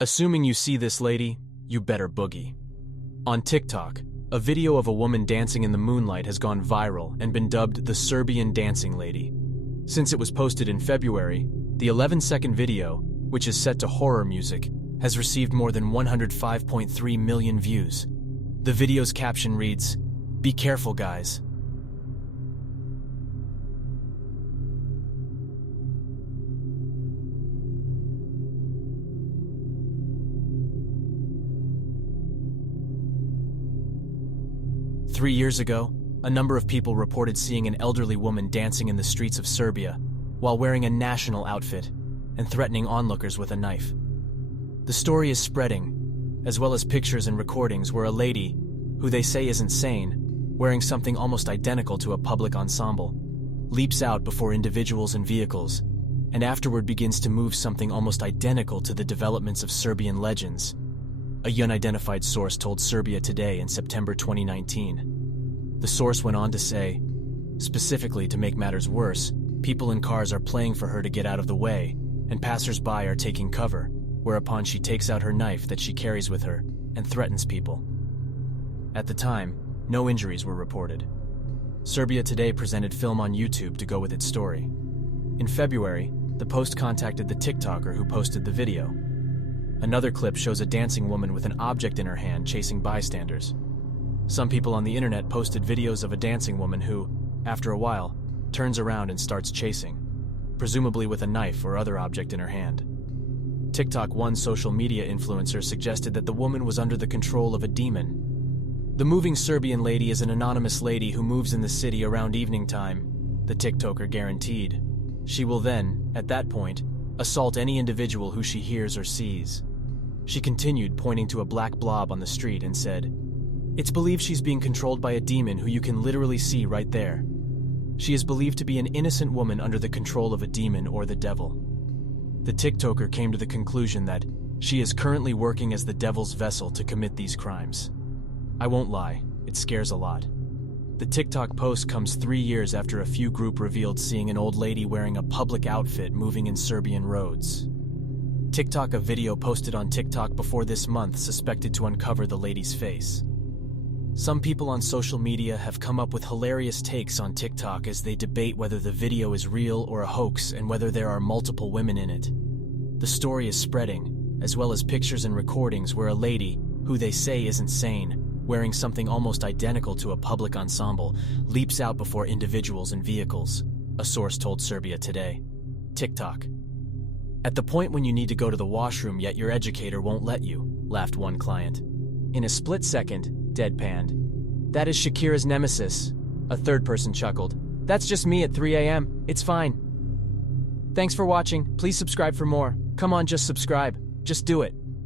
Assuming you see this lady, you better boogie. On TikTok, a video of a woman dancing in the moonlight has gone viral and been dubbed the Serbian dancing lady. Since it was posted in February, the 11-second video, which is set to horror music, has received more than 105.3 million views. The video's caption reads, "Be careful, guys." Three years ago, a number of people reported seeing an elderly woman dancing in the streets of Serbia while wearing a national outfit and threatening onlookers with a knife. The story is spreading, as well as pictures and recordings where a lady, who they say is insane, wearing something almost identical to a public ensemble, leaps out before individuals and vehicles, and afterward begins to move something almost identical to the developments of Serbian legends. A unidentified source told Serbia Today in September 2019. The source went on to say, specifically to make matters worse, people in cars are playing for her to get out of the way, and passers-by are taking cover, whereupon she takes out her knife that she carries with her and threatens people. At the time, no injuries were reported. Serbia Today presented film on YouTube to go with its story. In February, the Post contacted the TikToker who posted the video. Another clip shows a dancing woman with an object in her hand chasing bystanders. Some people on the internet posted videos of a dancing woman who, after a while, turns around and starts chasing, presumably with a knife or other object in her hand. TikTok, one social media influencer, suggested that the woman was under the control of a demon. The moving Serbian lady is an anonymous lady who moves in the city around evening time, the TikToker guaranteed. She will then, at that point, assault any individual who she hears or sees. She continued, pointing to a black blob on the street, and said, "It's believed she's being controlled by a demon who you can literally see right there. She is believed to be an innocent woman under the control of a demon or the devil." The TikToker came to the conclusion that she is currently working as the devil's vessel to commit these crimes. I won't lie, it scares a lot. The TikTok post comes 3 years after a few group revealed seeing an old lady wearing a public outfit moving in Serbian roads. TikTok, a video posted on TikTok before this month, suspected to uncover the lady's face. Some people on social media have come up with hilarious takes on TikTok as they debate whether the video is real or a hoax and whether there are multiple women in it. The story is spreading, as well as pictures and recordings where a lady, who they say is insane, wearing something almost identical to a public ensemble, leaps out before individuals and vehicles, a source told Serbia Today. TikTok. "At the point when you need to go to the washroom yet your educator won't let you," laughed one client. In a split second, deadpanned, "That is Shakira's nemesis," a third person chuckled. "That's just me at 3 a.m. It's fine." Thanks for watching. Please subscribe for more. Come on, just subscribe. Just do it.